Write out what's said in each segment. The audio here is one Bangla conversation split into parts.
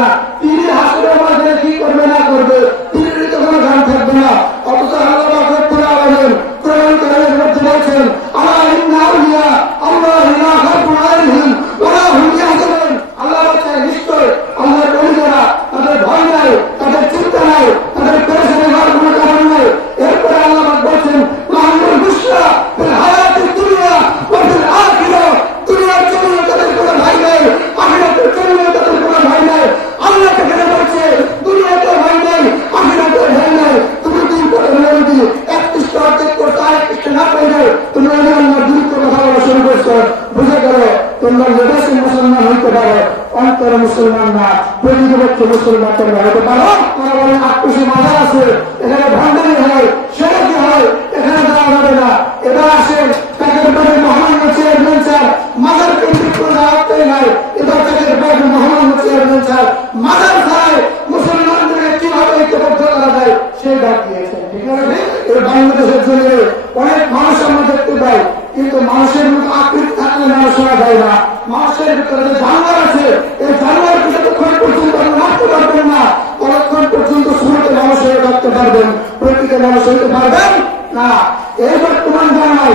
না, তিনি হাসরের মাঝে কি করবে না করবে তিনি তো কোনো গান থাকবে না। অথচ আল্লাহ রব্বুল আলামিন কোরআন কারীমের মধ্যে বলেছেন, আলা ইন্না আউলিয়া আল্লাহি লা খাউফুন আলাইহিম ওয়া লা হুম ইয়াহজানুন। আল্লাহ বলেছেন, নিশ্চয় আল্লাহর ওলিরা তাদের ভয় নাই, তাদের চিন্তা নাই, তাদের পেরেশানি হওয়ার কোনো কারণ নাই। এরপরে আল্লাহ বলছেন, লাহুল বুশরা ফিল হায়াতিদ দুনিয়া ওয়া ফিল আখিরাহ। দুনিয়ার জমিনে তাদের কোনো ভয় নাই, আখিরাতের জমিনে তাদের কোনো ভয় নাই। আল্লাহ এখানে বলছে, দুনিয়াতে ভয় নাই, আখিরাতে ভয় নাই। তুমি দিন করে নবী এক পৃষ্ঠ অর্ধেক করছো, আরেক পৃষ্ঠ না পাইলে তুমি আল্লাহর বিরুদ্ধে কথা বলা শুরু করছো। বুঝে গেল তোমরা যথেষ্ট মুসলমান হইতে পারো, অন্তর মুসলমান না, প্রতিপক্ষ মুসলমান তোমরা হতে পারো। তারা বলে আটকুশি মাজার আছে, এখানে ভান্ডারি হয়, সেটা কি হয়, এখানে যাওয়া যাবে না। এবার আসেন তাদের বাড়ি মোহাম্মদ চেয়ারম্যান স্যার মাজার কেন্দ্রিক কোনো দাওয়াতই নাই। এবার তাদের বাড়ি মোহাম্মদ চেয়ারম্যান স্যার মাজার ছাড়াই মুসলমানদেরকে কিভাবে ঐক্যবদ্ধ করা যায় সেই ডাক দিয়েছেন। ঠিক আছে, এই বাংলাদেশের জন্য অনেক মানুষ আমরা দেখতে পাই, কিন্তু মানুষের মতো আকৃতি থাকলে মানুষ শোনা যায় না। মানুষের ভিতরে যে জানোয়ার আছে, এই জানোয়ারকে যতক্ষণ পর্যন্ত মারতে পারবেন না, ততক্ষণ পর্যন্ত শুরুতে মানুষ হয়ে থাকতে পারবেন, প্রকৃত মানুষ হইতে পারবেন না। এই বর্তমান জানাই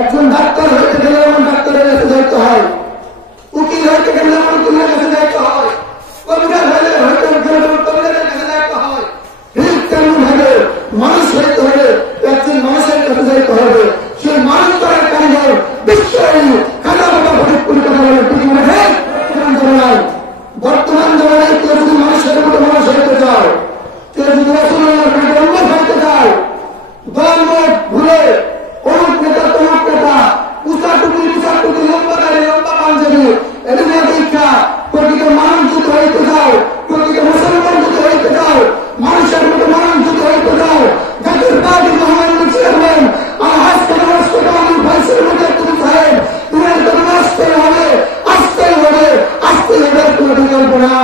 একজন ডাক্তার হইতে গেলে এমন ডাক্তারের কাছে যাইতে হয়, উকিল হইতে গেলে এমন উকিলের কাছে যাইতে হয়, কবিরাজ হইলে হইতে গেলে কবিরাজের কাছে যাইতে হয়। ঠিক তেমন ভাবে মানুষ হইতে হলে একজন মানুষের কাছে যাইতে হবে। সেই মানুষ করার কারিগর বিশ্বই খানা বাবা ফটিকপুরি কথা বলে ঠিক মনে হয়। বর্তমান জমানায় কেউ যদি মানুষের মতো মানুষ হইতে চায়, কেউ যদি রাসূলুল্লাহর কাছে উন্নত হইতে চায়, দল মত ভুলে অমুক নেতা তমুক নেতা, উঁচা টুপি লম্বা দাড়ি লম্বা পাঞ্জাবি এদিকে দীক্ষা, প্রকৃত মানুষ যদি হইতে চাও, প্রকৃত মুসলমান যদি হইতে চাও, মানুষের মতো মানুষ যদি হইতে চাও, জাতির পার্টি মহামান্য চেয়ারম্যান আলহাজ কামাল ভাইসের মধ্যে তুমি সাহেব তোমার তো আসতেই হবে, আসতেই হবে, আসতেই হবে। কোনো বিকল্প না।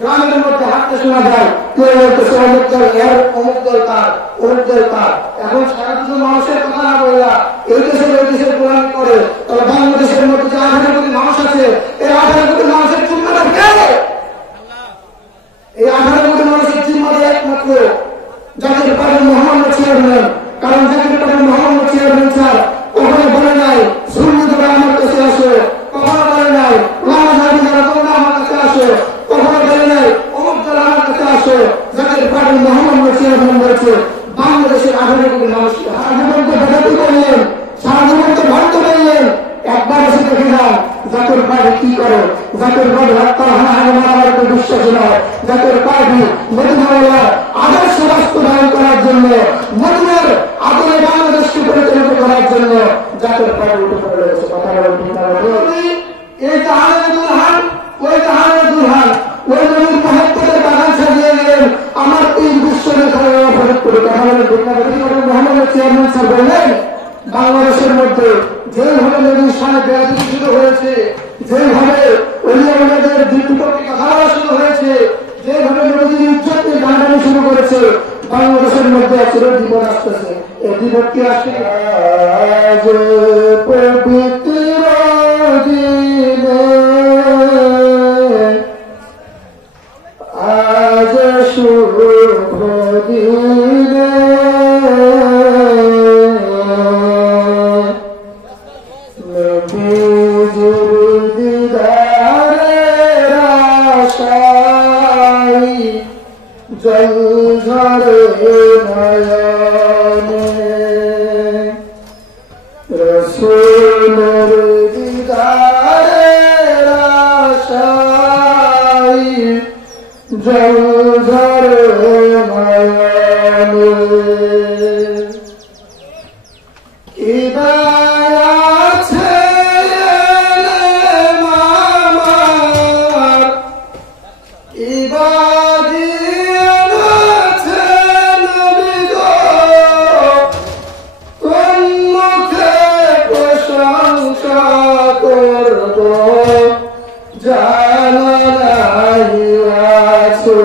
গ্রামের মধ্যে হাঁটতে শোনা যায়, কেউ বলতেছে অমুক দল এর, অমুক দল তার, অমুক দল তার। এখন সারা কিছু মানুষের কথা না বললা এই দেশের ওই দেশের গোলামি করে, তাহলে বাংলাদেশের মধ্যে যে 18 কোটি মানুষ আছে, এই 18 কোটি মানুষের জিম্মাদার কে? এই 18 কোটি মানুষের জিম্মাদার একমাত্র জাতির পার্টির মোহাম্মদ চেয়ারম্যান। কারণ জাতির পার্টির মোহাম্মদ চেয়ারম্যান স্যার কখনো বলে নাই সুন্নিতরা আমার কাছে আসো, কখনো বলে নাই লামাজাবি যারা তোমরা আমার কাছে আসো, কখনো বলে নাই অমুক যারা আমার কাছে আসো। জাতির পার্টির মোহাম্মদ চেয়ারম্যান বলছে বাংলাদেশের 18 কোটি মানুষকে সারা জীবন তো বেদাতি করলেন, সারা জীবন তো ভক্ত করলেন, একবার এসে দেখে যান জাতির পার্টি কি করে। জাতির পার্টি হত্যা হানাহানি মারামারিতে বিশ্বাসী নয়। জাতির পার্টি মদিনাওয়ালার আদর্শ বাস্তবায়ন করার জন্য, মদিনার আদলে বাংলাদেশকে পরিচালিত করার জন্য জাতির পার্টি উঠে পড়ে রয়েছে। কথা বলেন, এই জাহানের দুলহান, ওই জাহানের দুলহান, ওই নবীর মহব্বতের বাগান সাজিয়ে গেলেন আমার 3 বিশ্ব নেতারা ফরিদ করে। কথা বলেন, মোহাম্মদ চেয়ারম্যান স্যার বললেন বাংলাদেশের মধ্যে যেভাবে নবীর সামনে বেয়াদবি শুরু হয়েছে, যেভাবে ওলিয়াদের বিপক্ষে কথা বলা শুরু হয়েছে, যেভাবে নবীর ইজ্জত নিয়ে গান শুরু করেছে, বাংলাদেশের মধ্যে আসলে জীবন আসতেছে। এই জীবনকে আসে পবিত্র দিনে, আজ শুভ দিনে, রসুলের দিদারের আশায় জল ঝরে নয়নে, কি দয়া আছে আমার, কি জানা নাই আছে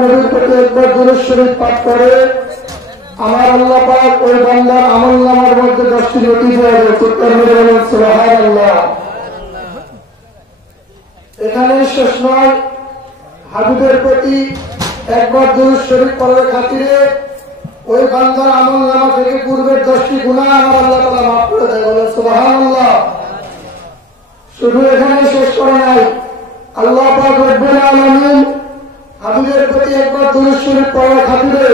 নবীর প্রতি একবার দুরূদ শরীফ পাঠ করে আমার আল্লাহ পাক ওই বান্দার আমলনামার মধ্যে 10টি নেকি দিয়ে দেয়। চিৎকার মেরে বলেন সুবহানাল্লাহ। এখানে শেষ নয়, হাবিবের প্রতি একবার দুরূদ শরীফ পড়ার খাতিরে ওই বান্দার আমলনামা থেকে পূর্বের 10টি গুনাহ আমার আল্লাহ তাআলা মাফ করে দেয়। বলেন সুবহানাল্লাহ। শুধু এখানে শেষ করে নাই, আল্লাহ পাক রব্বুল আলামিন হাবিবের প্রতি একবার দুরূদ শরীফ পড়ার খাতিরে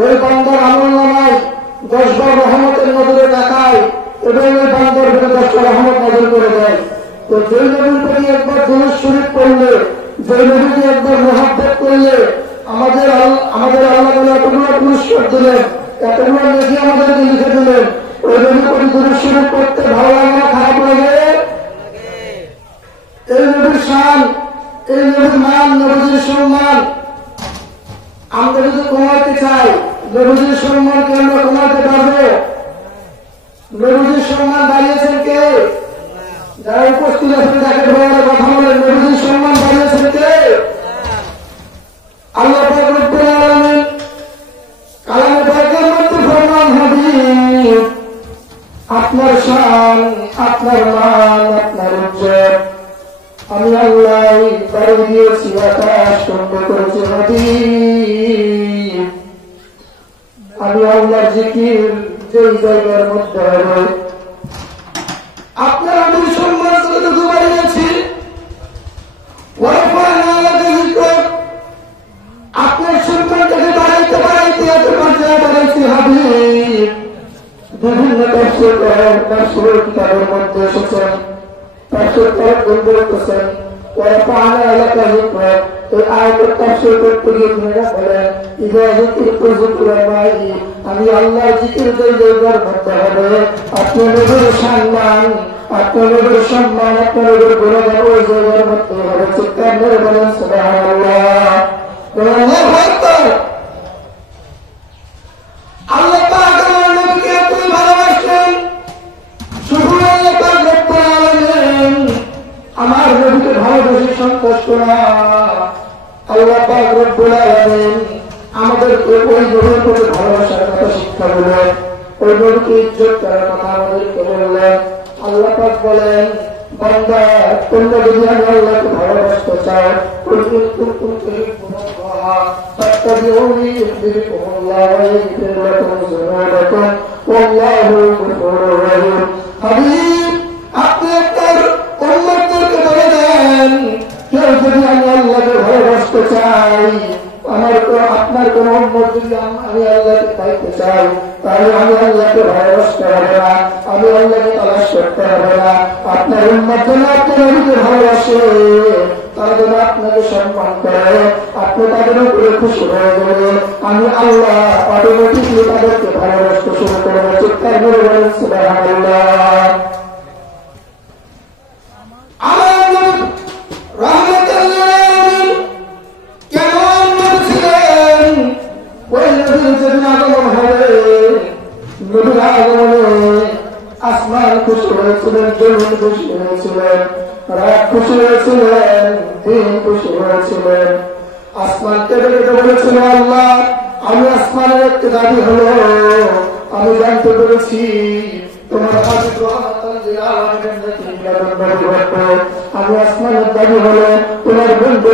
ওই বান্দার আমলনামায় 10 বার রহমতের নজরে তাকায় এবং ওই বান্দার উপরে 10টা রহমত নাযিল করে দেয়। তো যে নবীর প্রতি একবার দুরূদ শরীফ পড়লে, যে নবীকে একবার মুহাব্বত করলে আমাদের আল্লাহ তাআলা এতগুলো পুরস্কার দিলেন, এতগুলো নেকি আমাদেরকে লিখে দিলেন। ওই নবীর প্রতি দুরূদ শরীফ পড়তে ভালো লাগে না খারাপ লাগে? এই নবীর শান, এই নবীর মান, নবীর সম্মান আমরা যদি কমাতে চাই, নবীর সম্মানকে আমরা কমাতে পারবো? নবীর সম্মান বাড়িয়েছেন কে? যারা উপস্থিত আছেন তাকে বলার কথা বলেন, নবীর সম্মান বাড়িয়েছেন কে? আল্লাহ পাক রব্বুল আলামিন কালামে পাকের মধ্যে ফরমান, হাবিব আপনার শান, আপনার মান, আপনার ইজ্জত আমি আল্লাহ বাড়িয়ে দিয়েছি, আকাশ খণ্ড করেছি। হাবিব আমি আল্লাহর জিকির যেই জায়গার মধ্যে হবে আপনার আমি সম্মান যতটুকু বাড়িয়েছি, আপনার সম্মানটাকে বাড়াইতে বাড়াইতে এত পর্যায়ে বাড়াইছি। হাবিব বিভিন্ন তাফসীরের কিতাবের মধ্যে এসেছেন, তাফসীর বলতেছেন ورفعنا لك ذكرك। এই আয়াতের তাফসীর করতে গিয়ে আপনারা বলেন ইযা যিকিরতু যিকরাল্লাহ, আমি আল্লাহর জিকির যেই জায়গার মধ্যে হবে আপনার নবীর সম্মান, আপনার নবীর সম্মান, আপনার নবীর গুণগান ওই জায়গার মধ্যে হবে। চিৎকার মেরে বলেন সুবহানাল্লাহ। আল্লাহু আকবার। আল্লাহ পাক আমার নবীকে এত ভালোবাসেন, শুধু আল্লাহ পাক রব্বুল আলামিন আমার নবীকে ভালোবেসে সন্তুষ্ট না, আল্লাহ পাক রব্বুল আলামিন আমাদেরকে ওই নবীর প্রতি ভালোবাসার কথা শিক্ষা দিলেন, ওই নবীকে ইজ্জত করার কথা আমাদেরকে বললেন। আল্লাহ পাক বলেন, বান্দা তোমরা যদি আমি আল্লাহকে ভালোবাসতে চাও, فاتبعوني يحببكم الله ويغفر لكم ذنوبكم والله غفور رحيم। হাবিব আপনি আপনার উম্মতদেরকে বলে দেন, কেউ যদি আমি আল্লাহকে ভালোবাসতে চাই, আপনার কোন উম্মত যদি আমি আল্লাহকে পাইতে চাই, তাহলে আমি আল্লাহকে ভালোবাসতে হবে না, আমি আল্লাহকে তালাশ করতে হবে না। আপনার উম্মত যেন আপনার নবীকে ভালোবাসে, তারা যেন আপনাকে সম্মান করে, আপনি তাদের উপরে খুশি হয়ে গেলে আমি আল্লাহ অটোমেটিকলি তাদেরকে ভালোবাসতে শুরু করবো। চিৎকার করে বলেন সুবহানাল্লাহ। আসমান খুশি হয়েছিলেন, জমিন খুশি হয়েছিলেন, রাত খুশি হয়েছিলেন, দিন খুশি হয়েছিলেন। আসমানকে ডেকে বলেছিল, আল্লাহ আমি আসমানের একটি দাবি হলো, আমি জানতে পেরেছি তোমার আমি আসমানের দাবি হলো তোমার বন্ধু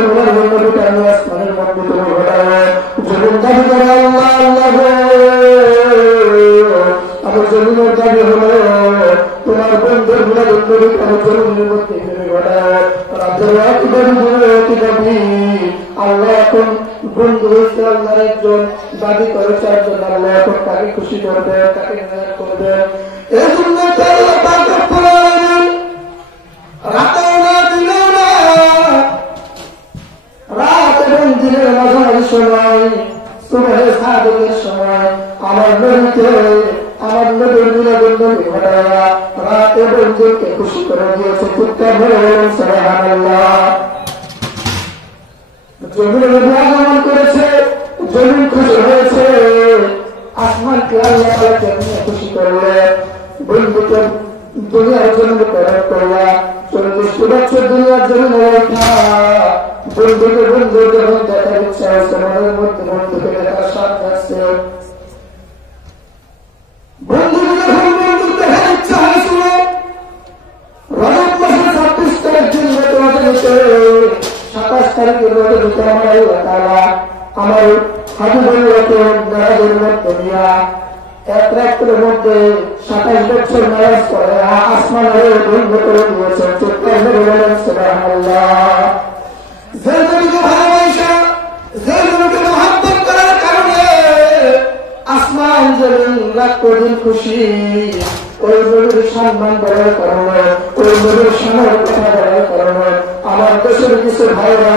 আমি আসমানের মধ্যে তুমি ঘটাবো। জমিন দাবি করে আল্লাহ আল্লাহ, আমার জমিনের দাবি হলো তোমার বন্ধুর গুণাগুণ আমার জমিনের মধ্যে তুমি ঘটাও। রাতের একই দাবি বলে একই দাবি। আল্লাহ এখন বন্ধু হয়েছে আল্লাহর একজন, দাবি করে চারজন, আল্লাহ এখন তাকে খুশি করবে, তাকে নিরাশ করবে। এই জন্য রাতেও না দিনেও না, রাত এবং দিনের মাঝামাঝি সময়, সুবহে সাদিকের সময় আমার নবীকে, আমার নবীর মিলাদুন ঘটায়া রাত এবং দিনকে খুশি করে দিয়েছে। চিৎকার করে বলেন সুবহানাল্লাহ। জমিন নবী আগমন করেছে, জমিন খুশি হয়েছে, আসমানকে আল্লাহ তাআলাকে খুশি করলে, বন্ধুকে দুনিয়ার জন্য প্রেরণ করলা, 40 বছর দুনিয়ার জন্য রেখা বন্ধুকে বন্ধু যখন দেখার ইচ্ছা হচ্ছে, মনের মধ্যে বন্ধুকে দেখার স্বাদ থাকছে, বন্ধুকে যখন বন্ধু দেখার ইচ্ছা হয়েছিল, রজব মাসের 26 তারিখ দিন তোমাদের ভিতরে 27 তারিখের রোজে দিতে আমার আল্লাহ তাআলা আমার হাবিবুল্লাহকে মেরাজের মধ্যে নিয়া এক রাত্রের মধ্যে 27 বছর মেরাজ করে আসমানে বন্ধ করে দিয়েছেন। চিৎকার করে বলেন সুবহানাল্লাহ। যে নবীকে ভালোবাসা, যে নবীকে মহব্বত করার কারণে আসমান জমিন লাখ দিন খুশি, ওই নবীর সম্মান করার কারণে, ওই নবীর সামনের কথা বলার কারণে আমার দেশের কিছু ভাইরা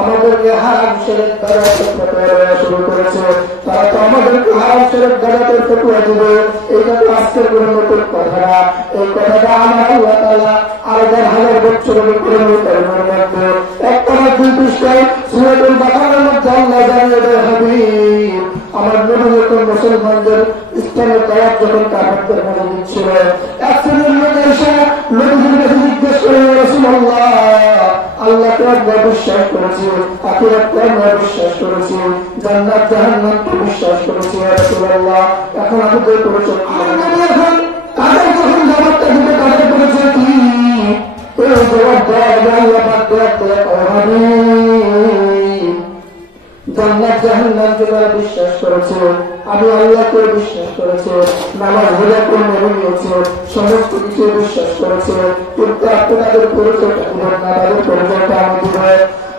আমাদেরকে হারাম শরীফ বেড়াতে শুরু করেছে। তারা তো আমাদেরকে হারাম শরীফ বেড়াতে ফতুয়া দিবে। এইটা তো আজকের কোন নতুন কথা না। এই কথাটা আমার আল্লাহ তাআলা আর 1000 বছরের পুরনো কর্মের মধ্যে একটা 2 পৃষ্ঠায় সূরাতুল বাকারার মধ্যে আল্লাহ জানিয়ে দেয়, হাবিব আমার নবী যখন মুসলমানদের ইসলামের দাওয়াত যখন কাফেরদের মাঝে দিচ্ছিল, এক শ্রেণীর লোক এসে নবীর কাছে জিজ্ঞেস করে, রাসূলুল্লাহ আল্লাহকে আমরা বিশ্বাস করেছি, আখিরাতকে আমরা বিশ্বাস করেছি, জান্নাত জাহান্নামকে বিশ্বাস করেছি, ইয়া রাসূলুল্লাহ এখন আমাদের পরিচয় আমার নবী এখন তাদের যখন জবাবটা দিতে তাদের পরিচয় কি? এই জবাব দেয় আল্লাহ পাক দেয়, হাবিব জান্নাত জাহান্নামকে তারা বিশ্বাস করেছে, আমি আল্লাহকে বিশ্বাস করেছে, নামাজ রোজা করে মেনে নিয়েছে, সমস্ত কিছু বিশ্বাস করেছে, কিন্তু আপনি তাদের পরিচয়টা দিবেন না, তাদের পরিচয়টা আমি দিব।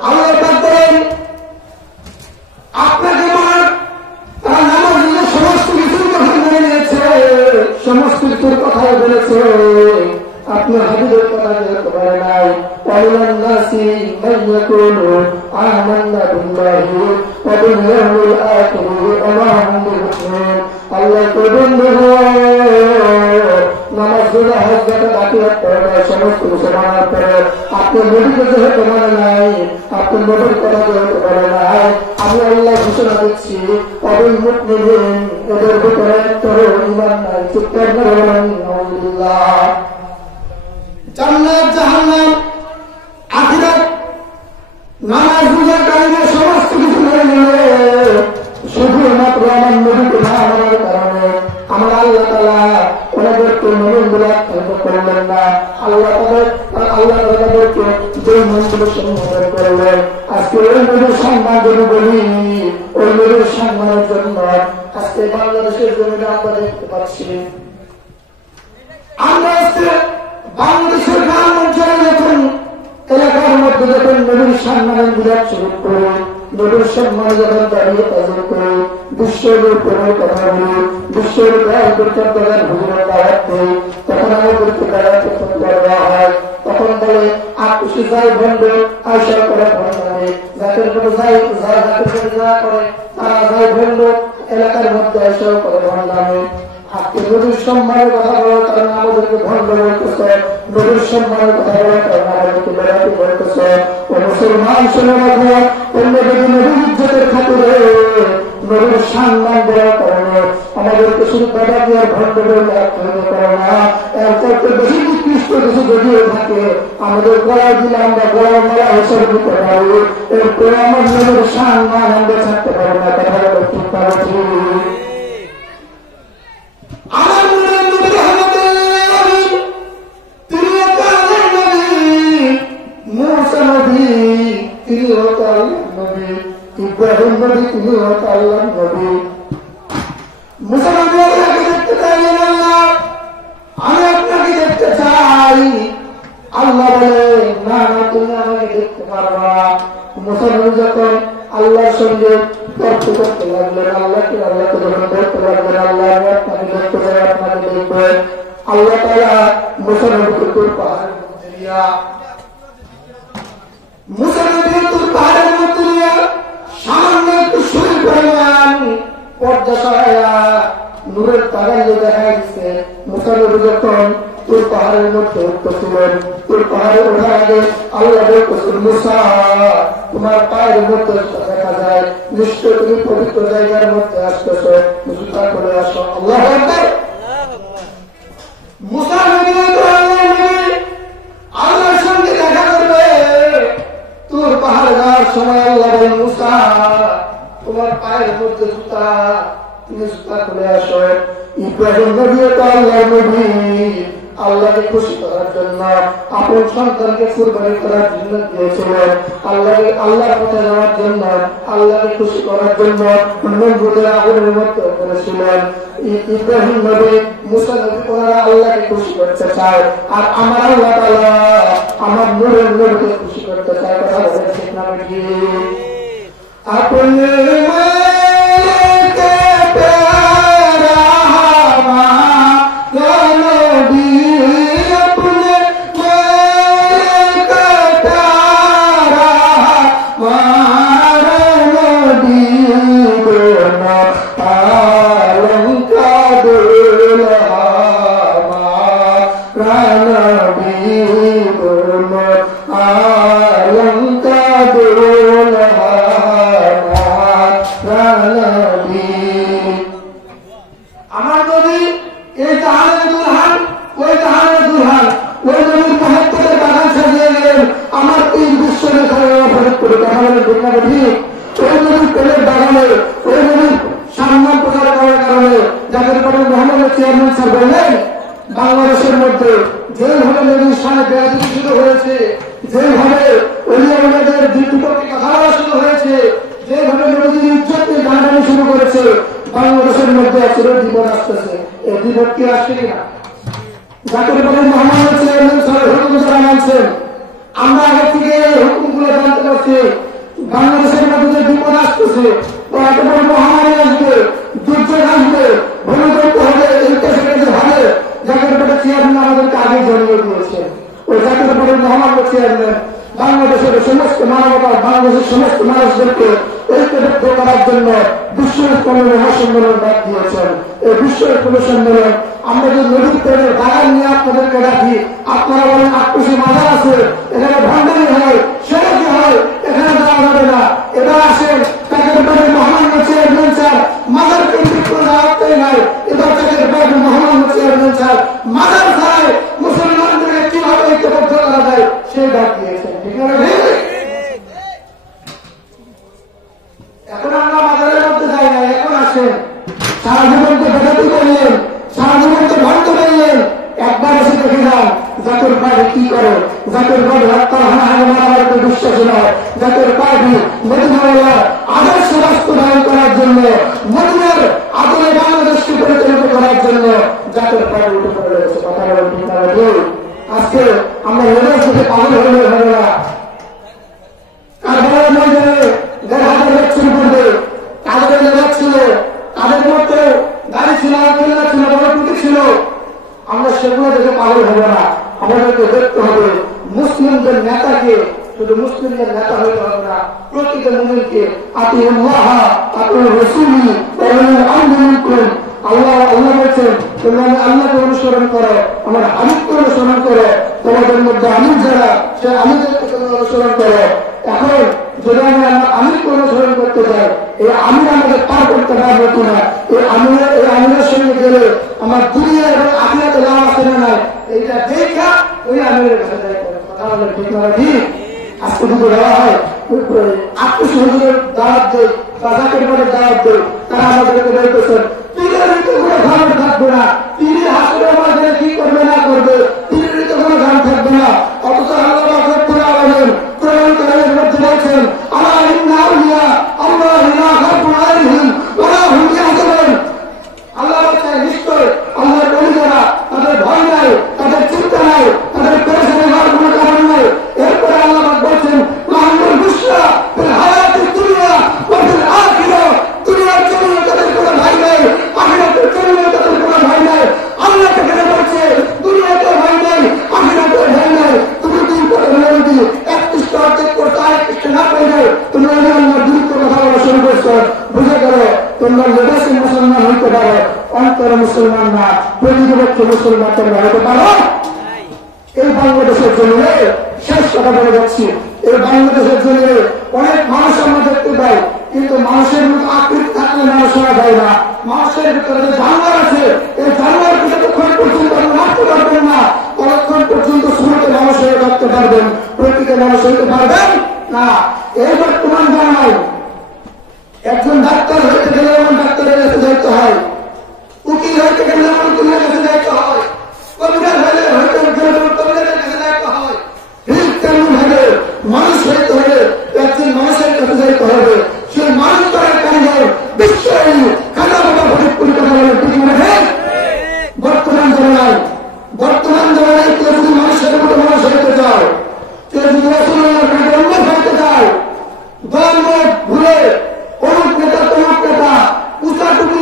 আল্লাহ পাক বলেন, আপনাকে তারা নামাজ নিয়ে সমস্ত কিছুর কথা মেনে নিয়েছে, সমস্ত কিছুর কথাই বলেছে, আপনি হাবিবের কথা যেতে পারে নাই। ومن الناس من يقول آمنا بالله وباليوم الآخر وما هم بمؤمنين। আল্লাহ কবুল নামাজ রোজা হজ যাকাত আখিরাত পড়া সমস্ত কিছু মানার পরে আপনি নবীকে যেহেতু মানে নাই, আপনি নবীর কথা যেহেতু বলে নাই, আমি আল্লাহ ঘোষণা দিচ্ছি অবিল মুমিনিন এদের ভিতরে একটারও ঈমান নাই। চিৎকার করে বলেন আলহামদুলিল্লাহ। জান্নাত জাহান্নাম আখিরাত নামাজ রোজা কারণে সমস্ত কিছু মেনে নিলে শুধুমাত্র আমার নবীকে না মানার কারণে আমার আল্লাহ তাআলা ওনাদেরকে মনগুলা করলেন না। আল্লাহ তাদেরকে যে মনগুলো সম্বোধন করলেন, আজকে ওই নবীর সম্মান যদি বলি, ওই নবীর সম্মানের জন্য আজকে বাংলাদেশের জমিনে আমরা দেখতে পাচ্ছি, আমরা আজকে বাংলাদেশের গ্রাম অঞ্চলে যখন এলাকার মধ্যে যখন নবীর সম্মানের বিরাট শুরু করে, নবীর সম্মান যখন দাঁড়িয়ে তাদের করে বিশ্বের উপরে কথা বলি, বিশ্বের হুজুরের দাওয়াত দেয়, তখন আমাদেরকে দাঁড়াতে দেওয়া হয়। তখন বলে আকুশি যাই ভণ্ড আয়সা করে ভণ্ডামে, যাদের করে যা করে তারা যাই ভণ্ড এলাকার মধ্যে আয়সাও করে ভণ্ডামে। আজকে নবীর সম্মানের কথা বলার কারণে আমাদেরকে ভণ্ড বলতেছে, নবীর সম্মানের কথা বলার কারণে আমাদেরকে বেড়াতে বলতেছে। ও মুসলমান শুনে রাখো, অন্য যদি নবীর ইজ্জতের খাতিরে নবীর সম্মান দেওয়ার কারণে আমাদেরকে শুধু দাদা দেওয়ার ভণ্ড বলে আখ্যায়িত করে না, এর চাইতে বেশি নিকৃষ্ট কিছু যদিও থাকে আমাদের গলায় দিলে আমরা গলায় মেলা হিসেবে দিতে পারি, এরপরে আমার নবীর সম্মান আমরা থাকতে পারি না। কথা বলে ঠিক পাচ্ছি আমার নবী রহমতুল্লাহ, তিনি আল্লাহর নবী, মুসা নবী তিনি আল্লাহর নবী, ইব্রাহিম নবী তিনি আল্লাহর নবী। মুসা নবী আপনাকে দেখতে চাইলেন, আল্লাহ আমি আপনাকে দেখতে চাই। আল্লাহ বলে না না, তুমি আমাকে দেখতে পারবা। মুসা নবী যখন আল্লাহর সঙ্গে তর্ক করতে লাগলেন, আল্লাহকে যখন ধরতে লাগলেন, আল্লাহ আমি আপনাকে দেখতে চাই, আপনাকে দেখবে। আল্লাহ তাআলা মুসা নবীকে তুর পাহাড়ের মধ্যে নিয়া, মুসা নবীকে তুর পাহাড়ের মধ্যে নিয়া সামান্য একটু শরীর পরিমাণ পর্দা সরাইয়া নূরের তাগাল্লে দেখা গেছে। মুসা নবী যখন তুর পাহাড়ের মধ্যে উঠতেছিলেন, তুর পাহাড়ে ওঠার আগে আল্লাহ বলতেছেন, মুসা তোমার পায়ের মধ্যে দেখা যায়, নিশ্চয় তুমি পবিত্র জায়গার মধ্যে আসতেছ, জুতা করে আসো। আল্লাহু আকবার। মুসা নবী আল্লাহর সঙ্গে দেখা করবে, তুর পাহাড় সময় আল্লাহ বলেন মুসা তোমার পায়ের মধ্যে জুতা, তুমি জুতা খুলে আসো। ইব্রাহিম নবী তো আল্লাহর নবী, আল্লাহকে খুশি করার জন্য আপন সন্তানকে কুরবানি করার জন্য দিয়েছিলেন, আল্লাহর পথে যাওয়ার জন্য, আল্লাহকে খুশি করার জন্য নমরুদের আগুনের মধ্যে করেছিলেন। ইব্রাহিম নবী, মুসা নবী, ওনারা আল্লাহকে খুশি করতে চায়, আর আমার আল্লাহ তাআলা আমার নূরের নবীকে খুশি করতে চায়। কথা বলেন ঠিক না কি? আপনি বাংলাদেশের মধ্যে যেভাবে নদীর সামনে বেড়াতে শুরু হয়েছে, যেভাবে ওলিয়াদের বিপক্ষে কথা বলা শুরু হয়েছে, যেভাবে নদীর ইজ্জতকে গান শুরু করেছে, বাংলাদেশের মধ্যে আসলে বিপদ আসতেছে। এই বিপদ কি আসছে কিনা? জাতির প্রতি মোহাম্মদ চেয়ারম্যান স্যার হুকুম যারা মানছেন, আমরা আগে থেকে হুকুমগুলো জানতে পারছি। বাংলাদেশের মধ্যে যে বিপদ আসতেছে, এত বড় মহামারী আসবে, দুর্যোগ আসবে, ভূমিকম্প হবে, এইটা সেটা যে হবে, জাতির প্রতি চেয়ারম্যান আমাদেরকে আগে জানিয়ে দিয়েছেন। ওই জাতির প্রতি মোহাম্মদ চেয়ারম্যান বাংলাদেশের সমস্ত মানবতা, বাংলাদেশের সমস্ত মানুষদেরকে ঐক্যবদ্ধ করার জন্য বিশ্ব ইসলামী মহাসম্মেলন ডাক দিয়েছেন। এই বিশ্ব ইসলামী সম্মেলন আমরা যে নদীর তীরের বাগান নিয়ে আপনাদেরকে রাখি, আপনারা বলেন আটকুশি মাজার আছে, এখানে ভান্ডারি হয়, সেটা কি হয়, এখানে যাওয়া যাবে না। এবার আসেন তাদের বাড়ির মহামান্য চেয়ারম্যান স্যার মাজার কেন্দ্রিক করে যাওয়াতেই নাই, এবার তাদের বাড়ির মহামান্য চেয়ারম্যান স্যার মাজার ছাড়াই মুসলমানদেরকে কিভাবে ঐক্যবদ্ধ করা যায় সেই ডাক দিয়েছেন। ঠিক আছে, এখন আমরা মাজারের মধ্যে যাই না, এখন আসেন সারা জীবনকে বেদাতি করলেন, সারা জীবনকে ভক্ত করলেন, একবার এসে দেখে যান জাতির পার্টি কি করে। জাতির পার্টি হত্যা হানাহানি মারামারিতে বিশ্বাসী নয়। জাতির পার্টি মদিনার আদর্শ বাস্তবায়ন করার জন্য, মদিনার আদলে বাংলাদেশকে পরিচালিত করার জন্য জাতির পার্টি উঠে পড়ে রয়েছে। কথা বলেন ঠিক না? আজকে আমরা নেতার সাথে পাগল হলে হবে না। কারবালার ময়দানে ১,৫০০ লোক শুরু করবে, তাদের নেতা ছিল, তাদের মধ্যে গাড়ি ছিল, কেল্লা ছিল, বড় ছিল। আমরা সেগুলো দেখে পাগল হবো না, আমাদেরকে দেখতে হবে মুসলিমদের নেতাকে, শুধু মুসলিমদের নেতা হইতে হবে না, প্রকৃত মুমিনকে আতিউল্লাহ আতিউর রাসূলি আন্দোলন করুন। আল্লাহ বলছেন তোমরা আল্লাহকে অনুসরণ করো, আমার আমিরকে অনুসরণ করো, তোমাদের মধ্যে আমির যারা সে আমিরদেরকে তোমরা অনুসরণ করো। এখন যদি আমরা আমিরকে অনুসরণ করতে চাই, এই আমির আমাদের পার করতে পারবো কিনা, এই আমিরের সঙ্গে গেলে আমার দুনিয়া এবং আখিরাতে লাভ আছে না নাই, এইটা দেখা ওই আমিরের কাছে যাই করে। কথা বলে ঠিক না? ঠিক। আজকে যদি দেওয়া হয় আত্মীয় হুজুরের দাওয়াত দেয় বা জাকের পরে দাওয়াত দেয়, তারা আমাদেরকে বলতেছেন পীরের ভিতরে কোনো ঘাম থাকবে না, পীরের হাসরে আমাদের কি করবে না করবে, পীরের ভিতরে কোনো ঘাম থাকবে না। অথচ আল্লাহ বলেন কোরআন কারীমের মধ্যে বলছেন আলা ইন্না আউলিয়া আল্লাহি লা খাউফুন আলাইহিম ওয়া লা হুম ইয়াহজানুন। আল্লাহ বলেন নিশ্চয় আল্লাহর ওলিরা তাদের ভয় নাই, তাদের চিন্তা নাই, তাদের পেরেশানি হওয়ার কোনো কারণ নাই। এরপরে আল্লাহ বলছেন লাহুমুল বুশরা ফিল হায়াতিদ দুনিয়া ওয়া ফিল আখিরাহ। দুনিয়ার জন্য তাদের কোনো ভয় নাই, আখিরাতের জন্য তাদের কোনো ভয় নাই। আল্লাহ এখানে বলছে দুনিয়াতে ভয় নাই, আখিরাতে ভয় নাই। তুমি কি করে বলবি একটু অর্ধেক করতে আরেকটু না পেয়ে যাও, তুমি আল্লাহর গুরুত্ব কথা বলা শুরু করছো, বুঝে গেল তোমরা লেবাসে মুসলমান হইতে পারো, অন্তরে মুসলমান না, প্রতিপক্ষে মুসলমান তোমরা হতে পারো। এই বাংলাদেশের জন্য শেষ কথা বলে যাচ্ছি, এই বাংলাদেশের জন্য অনেক মানুষ আমরা দেখতে পাই, কিন্তু মানুষের মতো আকৃতি থাকলে মানুষ শোনা যায় না। মানুষের ভিতরে যে জানোয়ার আছে, এই জানোয়ারকে যতক্ষণ পর্যন্ত আপনি মারতে পারবেন না, ততক্ষণ পর্যন্ত শুরুতে মানুষ হয়ে থাকতে পারবেন, প্রকৃত মানুষ হইতে পারবেন না। এই বর্তমান একজন ডাক্তার হইতে গেলে এমন ডাক্তারের কাছে যাইতে হয়, উকিল হইতে গেলে এমন উকিলের কাছে যাইতে হয়, কবিরাজ হইলে হইতে গেলে কবিরাজের কাছে যাইতে হয়। ঠিক তেমন ভাবে মানুষ হইতে হলে একজন মানুষের কাছে যাইতে হবে। সেই মানুষ করার কারিগর বিশ্বই খাতা বাবা ফরিদপুর কথা বলে ঠিক মনে। বর্তমান জমানায় কেউ যদি মানুষের মতো মানুষ হইতে চাও, কেউ যদি রাসূলুল্লাহর কাছে উম্মত হইতে চাও, দল মত ভুলে অমুক নেতা তমুক নেতা, উঁচা টুপি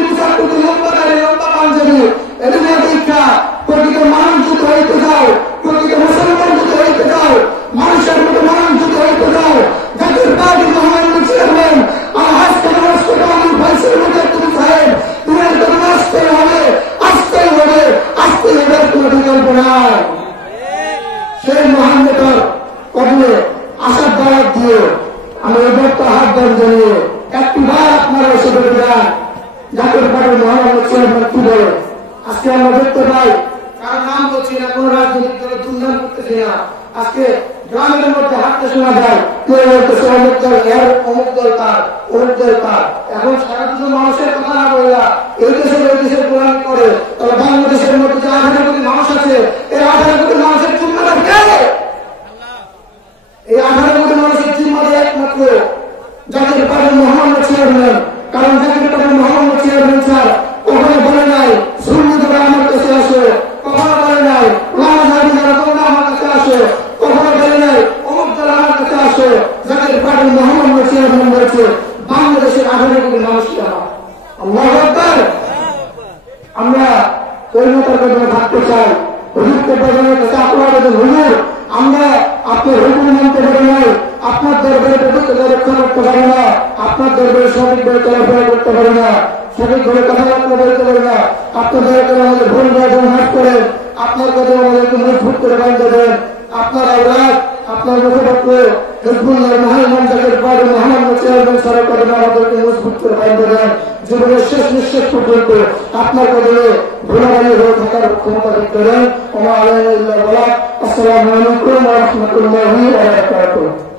লম্বা দাড়ি লম্বা পাঞ্জাবি এগুলো দীক্ষা প্রকৃত মানুষ যদি হইতে চাও, প্রকৃত মুসলমান যদি হইতে চাও, মানুষের মতো মানুষ যদি হইতে চাও, জাতির পার্টি মহান চেয়ারম্যান আলহাজ কামাল ফাইসের মধ্যে তুমি সাহেব তোমার কদমে আসতেই হবে, আসতেই হবে, আসতেই হবে, কোনো বিকল্প নাই। সেই মহান নেতার কদমে আসার দাওয়াত দিয়ে আমি এবার তো হাত দান জানিয়ে একটিবার আপনারা এসে বলে দেন জাতীয় পার্টির মহান চেয়ারম্যান কি বলে। আজকে আমরা দেখতে পাই, কারণ নাম বলছি না, কোন রাজনৈতিক দলের দুর্নাম করতেছি না, আজকে গ্রামের মধ্যে হাঁটতে শোনা যায় কেউ বলতেছে অমুক দল এর, অমুক দল তার, অমুক দল তার। এখন সারা দেশের মানুষের কথা না বললা এই দেশের ওই দেশের গোলামি করে, তবে বাংলাদেশের মধ্যে যে 18 কোটি মানুষ আছে, এই 18 কোটি মানুষের জিম্মাদার কে? এই 18 কোটি মানুষের জিম্মাদার একমাত্র জাতীয় পার্টির মহান চেয়ারম্যান। কারণ জাতীয় পার্টির মহান চেয়ারম্যান স্যার কখনো বলে নাই সুন্নি যারা আমার কাছে আসে, কখনো বলে নাই লামাজাবি যারা তোমরা আমার কাছে আসে, কখনো বলে নাই অমুক যারা আমার কাছে আসে। জাতীয় পার্টির মহান চেয়ারম্যান বলছে বাংলাদেশের 18 কোটি মানুষকে আমার। আল্লাহু আকবার। আমরা ওই নেতার কাছে থাকতে চাই, হুজুরকে প্রধানের কাছে আপনারা হুজুর আমরা আপনার হুকুম মানতে পারি নাই, আপনার দরবারে রক্ষা করতে পারি না, আপনার দরবারে সঠিকভাবে চলাফেরা করতে পারি না, সঠিকভাবে কথাবার্তা বলতে পারি না, আপনার দয়া করে আমাদের ভুল ভাষণ হাত করেন, আপনার কথা আমাদেরকে মজবুত করে বাঁধতে দেন। আপনার আওলাদ, আপনার মুখপাত্র হিজবুল্লাহ মহান জাতীয় পার্টির মহান চেয়ারম্যান সারা করেন, আমাদেরকে মজবুত করে বাঁধতে দেন। জীবনের শেষ নিঃশ্বাস পর্যন্ত আপনার কদমে ভোলাবাড়ি হয়ে থাকার ক্ষমতা দিতে দেন। আসসালামু আলাইকুম ওয়া রাহমাতুল্লাহি ওয়া বারাকাতুহু।